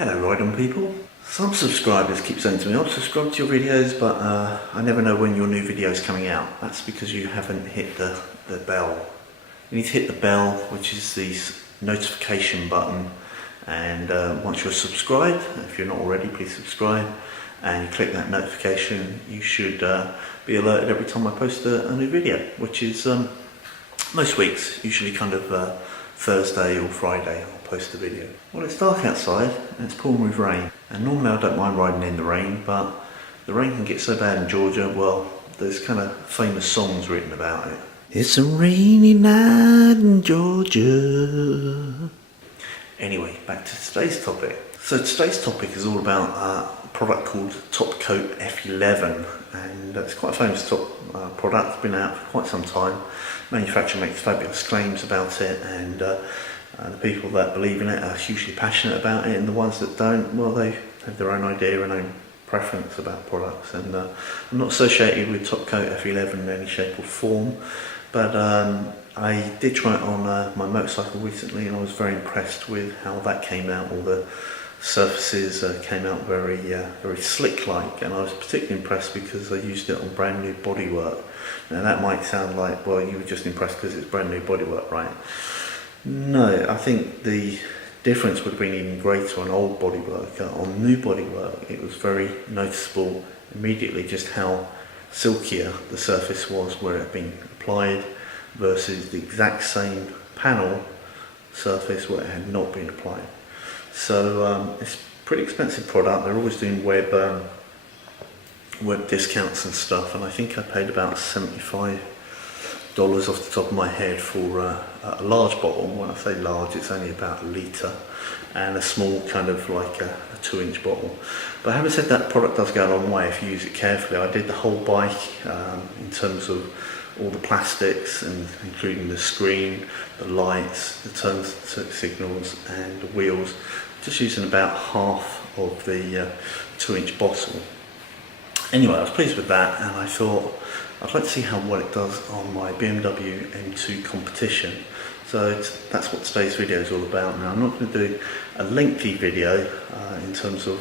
Hello Ride-On people. Some subscribers keep saying to me, I've subscribed to your videos but I never know when your new video is coming out. That's because you haven't hit the bell. You need to hit the bell, which is the notification button, and once you're subscribed, if you're not already, please subscribe, and you click that notification, you should be alerted every time I post a new video, which is most weeks, usually kind of Thursday or Friday I'll post a video. Well, it's dark outside and it's pouring with rain, and normally I don't mind riding in the rain, but the rain can get so bad in Georgia. Well, there's kind of famous songs written about it. It's a rainy night in Georgia. Anyway, back to today's topic. So today's topic is all about a product called TopCoat F11, and it's quite a famous product. It's been out for quite some time. Manufacturer makes fabulous claims about it, and the people that believe in it are hugely passionate about it, and the ones that don't, well, they have their own idea and own preference about products. And I'm not associated with TopCoat F11 in any shape or form, but I did try it on my motorcycle recently, and I was very impressed with how that came out. All the surfaces came out very slick-like, and I was particularly impressed because I used it on brand new bodywork. Now that might sound like, well, you were just impressed because it's brand new bodywork, right? No, I think the difference would have been even greater on old bodywork. On new bodywork, it was very noticeable immediately just how silkier the surface was where it had been applied versus the exact same panel surface where it had not been applied. So it's a pretty expensive product. They're always doing web discounts and stuff, and I think I paid about $75 off the top of my head for a large bottle. When I say large, it's only about a litre, and a small kind of like a 2-inch bottle. But having said that, product does go a long way if you use it carefully. I did the whole bike in terms of all the plastics, and including the screen, the lights, the turn signals and the wheels, just using about half of the 2-inch bottle. Anyway, I was pleased with that, and I thought I'd like to see how well it does on my BMW M2 Competition. So that's what today's video is all about. Now, I'm not going to do a lengthy video in terms of,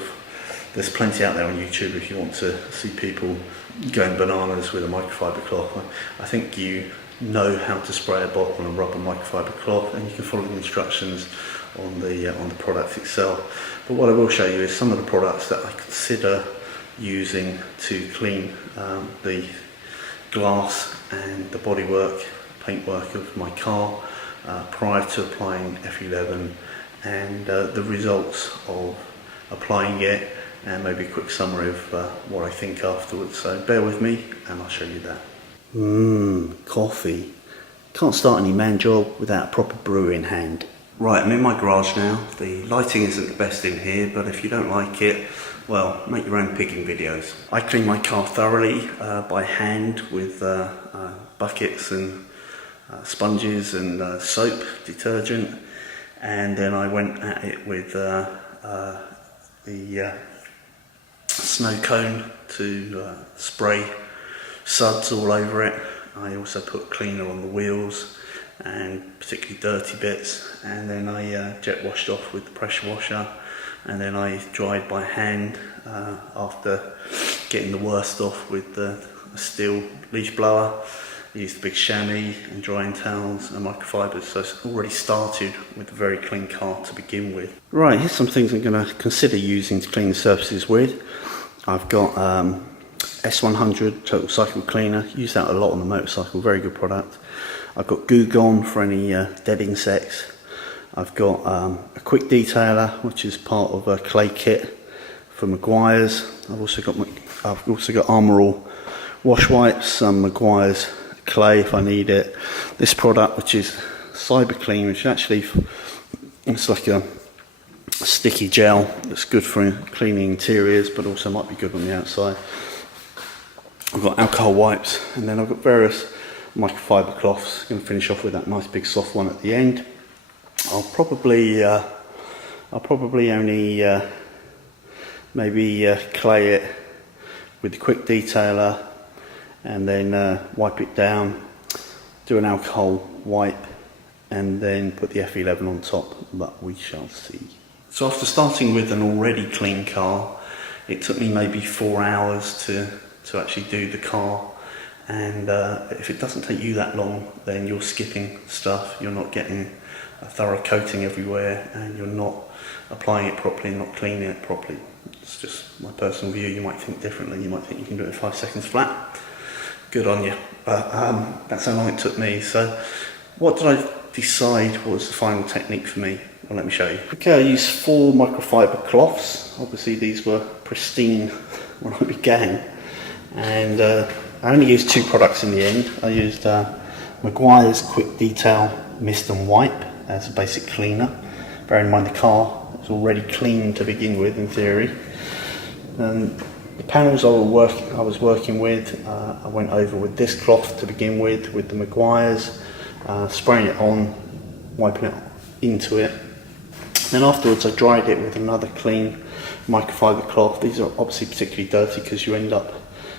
there's plenty out there on YouTube if you want to see people going bananas with a microfiber cloth. I think you know how to spray a bottle on a rubber microfiber cloth, and you can follow the instructions on the product itself. But what I will show you is some of the products that I consider using to clean the glass and the bodywork, paintwork of my car prior to applying F11, and the results of applying it, and maybe a quick summary of what I think afterwards. So bear with me and I'll show you that. Coffee. Can't start any man job without a proper brew in hand. Right, I'm in my garage now. The lighting isn't the best in here, but if you don't like it, well, make your own picking videos. I clean my car thoroughly by hand with buckets and sponges and soap, detergent, and then I went at it with the snow cone to spray suds all over it. I also put cleaner on the wheels and particularly dirty bits, and then I jet washed off with the pressure washer, and then I dried by hand after getting the worst off with the steel leaf blower. I used a big chamois and drying towels and microfibers, so it's already started with a very clean car to begin with. Right, here's some things I'm going to consider using to clean the surfaces with. I've got S100 Total Cycle Cleaner, use that a lot on the motorcycle, very good product. I've got Goo Gone for any dead insects. I've got a quick detailer, which is part of a clay kit for Meguiar's. I've also got Armour All wash wipes, some Meguiar's clay if I need it. This product, which is Cyber Clean, which actually it's like a sticky gel that's good for cleaning interiors, but also might be good on the outside. I've got alcohol wipes, and then I've got various microfiber cloths. I'm going to finish off with that nice big soft one at the end. I'll probably only maybe clay it with the quick detailer, and then wipe it down, do an alcohol wipe, and then put the F11 on top, but we shall see. So after starting with an already clean car, it took me maybe 4 hours to actually do the car. And if it doesn't take you that long, then you're skipping stuff, you're not getting a thorough coating everywhere, and you're not applying it properly and not cleaning it properly. It's just my personal view. You might think differently, you might think you can do it in 5 seconds flat. Good on you. But that's how long it took me. So what did I decide was the final technique for me? Well, let me show you. Okay, I used 4 microfiber cloths. Obviously these were pristine when I began, and I only used 2 products in the end. I used Meguiar's Quick Detail Mist and Wipe as a basic cleaner. Bearing in mind the car was already clean to begin with, in theory. The panels I was working with, I went over with this cloth to begin with the Meguiar's, spraying it on, wiping it into it. Then afterwards I dried it with another clean microfiber cloth. These are obviously particularly dirty because you end up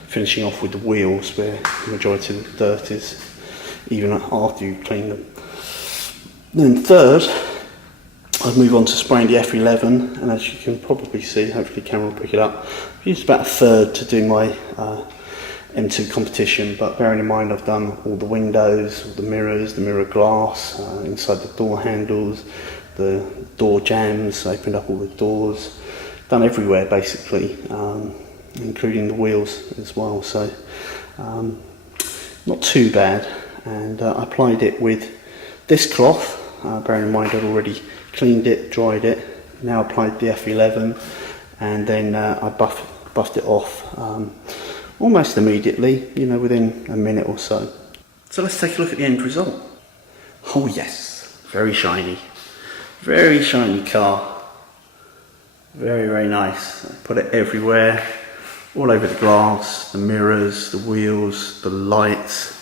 finishing off with the wheels, where the majority of the dirt is even after you clean them. Then third, I'd move on to spraying the F11, and as you can probably see, hopefully the camera will pick it up, I've used about a third to do my M2 Competition, but bearing in mind I've done all the windows, all the mirrors, the mirror glass, inside the door handles, the door jambs, opened up all the doors, done everywhere basically, including the wheels as well, so not too bad. And I applied it with this cloth, bearing in mind I'd already cleaned it, dried it, now applied the F11, and then I buffed it off almost immediately, you know, within a minute or so. So let's take a look at the end result. Oh yes, very shiny car, very nice. I put it everywhere, all over the glass, the mirrors, the wheels, the lights,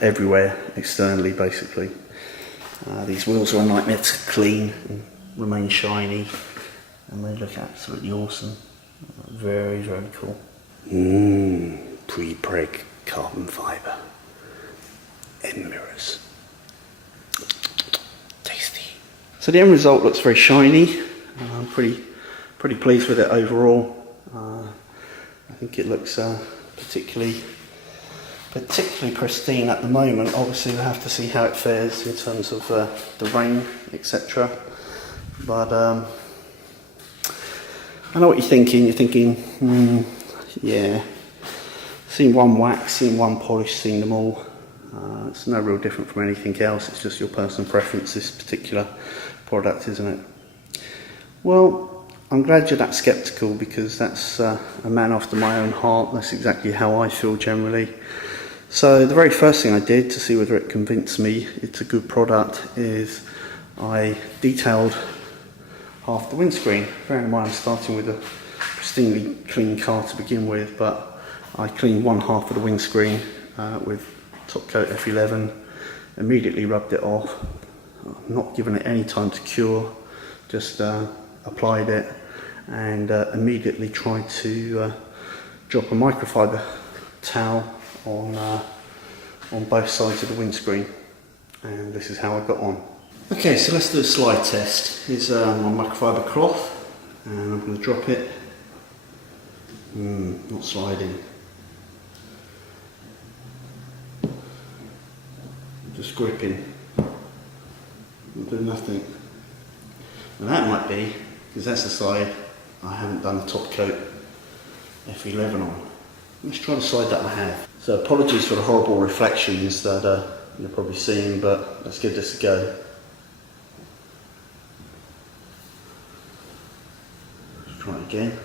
everywhere externally basically. These wheels are a nightmare to clean and remain shiny, and they look absolutely awesome. Very cool. Pre-preg carbon fibre end mirrors. Tasty. So the end result looks very shiny. I'm pretty pleased with it overall. I think it looks particularly pristine at the moment. Obviously we'll have to see how it fares in terms of the rain, etc. But I know what you're thinking. You're thinking, yeah, seen one wax, seen one polish, seen them all. It's no real different from anything else. It's just your personal preference, this particular product, isn't it? Well, I'm glad you're that sceptical, because that's a man after my own heart. That's exactly how I feel generally. So the very first thing I did to see whether it convinced me it's a good product is I detailed half the windscreen. Bearing in mind I'm starting with a pristinely clean car to begin with, but I cleaned one half of the windscreen with TopCoat F11, immediately rubbed it off, not given it any time to cure, just applied it, and immediately tried to drop a microfiber towel on both sides of the windscreen, and this is how I got on. Okay, so let's do a slide test. Here's my microfiber cloth, and I'm going to drop it. Not sliding. Just gripping. I'll do nothing. And that might be because that's the side I haven't done the TopCoat F11 on. Let's try the side that I have. So apologies for the horrible reflections that you're probably seeing, but let's give this a go. Let's try it again.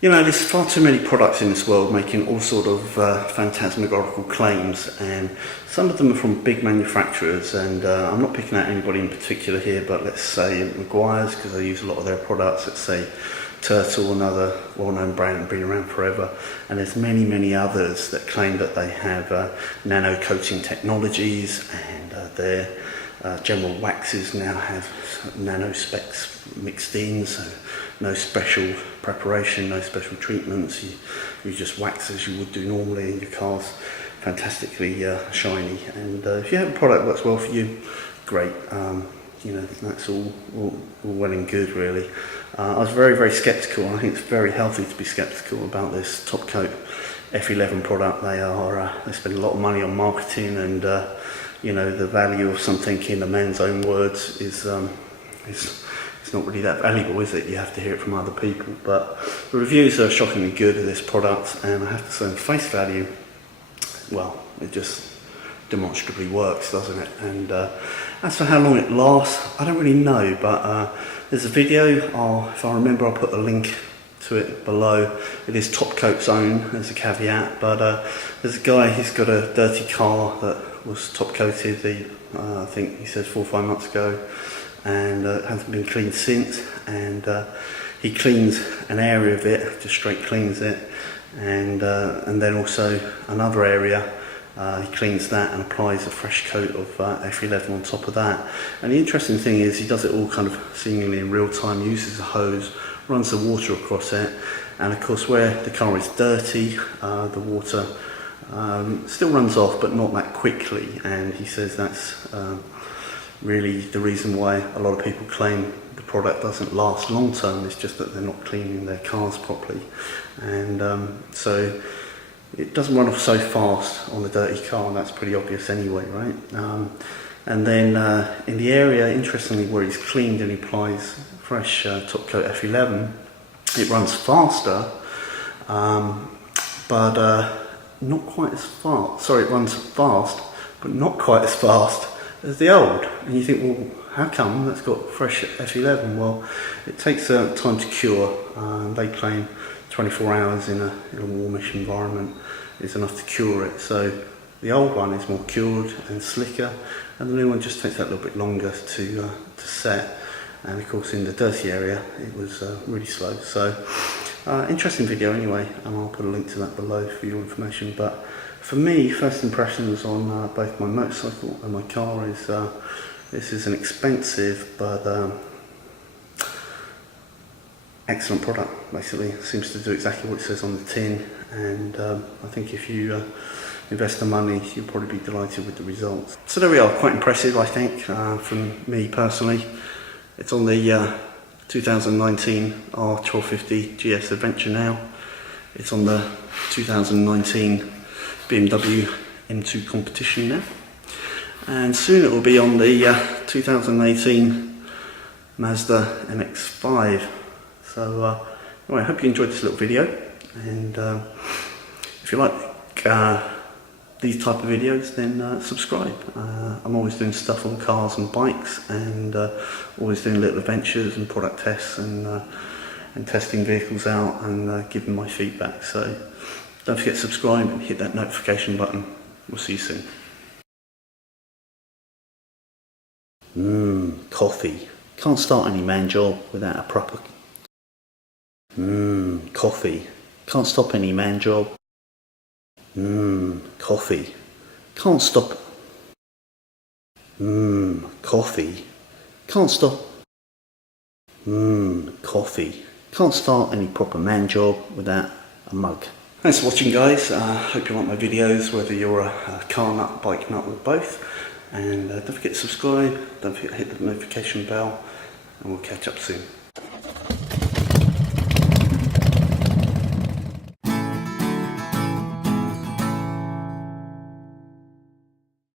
You know, there's far too many products in this world making all sort of phantasmagorical claims, and some of them are from big manufacturers, and I'm not picking out anybody in particular here, but let's say Meguiar's, because I use a lot of their products. Let's say Turtle, another well-known brand, been around forever, and there's many others that claim that they have nano coating technologies, and they're General waxes now have nano specs mixed in, so no special preparation, no special treatments. You just wax as you would do normally, and your car's fantastically shiny. And if you have a product that works well for you, great. You know, that's all well and good, really. I was very sceptical, and I think it's very healthy to be sceptical about this TopCoat F11 product. They spend a lot of money on marketing, and you know, the value of something, in a man's own words, is it's not really that valuable, is it? You have to hear it from other people. But the reviews are shockingly good of this product, and I have to say, on face value, well, it just demonstrably works, doesn't it? And as for how long it lasts, I don't really know, but there's a video, if I remember, I'll put a link to it below. It is TopCoat's own, as a caveat, but there's a guy, he's got a dirty car that was top coated, I think he says 4 or 5 months ago, and hasn't been cleaned since, and he cleans an area of it, just straight cleans it, and then also another area, he cleans that and applies a fresh coat of F11 on top of that. And the interesting thing is, he does it all kind of seemingly in real time, uses a hose, runs the water across it, and of course where the car is dirty, the water still runs off, but not that quickly. And he says that's really the reason why a lot of people claim the product doesn't last long term. It's just that they're not cleaning their cars properly, and so it doesn't run off so fast on the dirty car, and that's pretty obvious anyway, right? And then in the area, interestingly, where he's cleaned and he applies fresh TopCoat F11, it runs faster, but not quite as fast. Sorry, it runs fast, but not quite as fast as the old. And you think, well, how come? That's got fresh F11. Well, it takes time to cure. They claim 24 hours in a warmish environment is enough to cure it. So the old one is more cured and slicker, and the new one just takes that little bit longer to set. And of course, in the dirty area, it was really slow. So interesting video anyway, and I'll put a link to that below for your information. But for me, first impressions on both my motorcycle and my car is this is an expensive but excellent product. Basically, it seems to do exactly what it says on the tin, and I think if you invest the money, you'll probably be delighted with the results. So there we are, quite impressive, I think, from me personally. It's on the 2019 R1250 GS Adventure now. It's on the 2019 BMW M2 Competition now, and soon it will be on the 2018 Mazda MX-5. So anyway, I hope you enjoyed this little video, and if you like these type of videos, then subscribe. I'm always doing stuff on cars and bikes, and always doing little adventures and product tests, and testing vehicles out, and giving my feedback. So don't forget to subscribe and hit that notification button. We'll see you soon. Coffee. Can't start any man job without a proper... coffee. Can't stop any man job. Coffee. Can't stop. Coffee. Can't stop. Coffee. Can't start any proper man job without a mug. Thanks for watching, guys. Hope you like my videos, whether you're a car nut, bike nut, or both. And don't forget to subscribe, don't forget to hit the notification bell, and we'll catch up soon.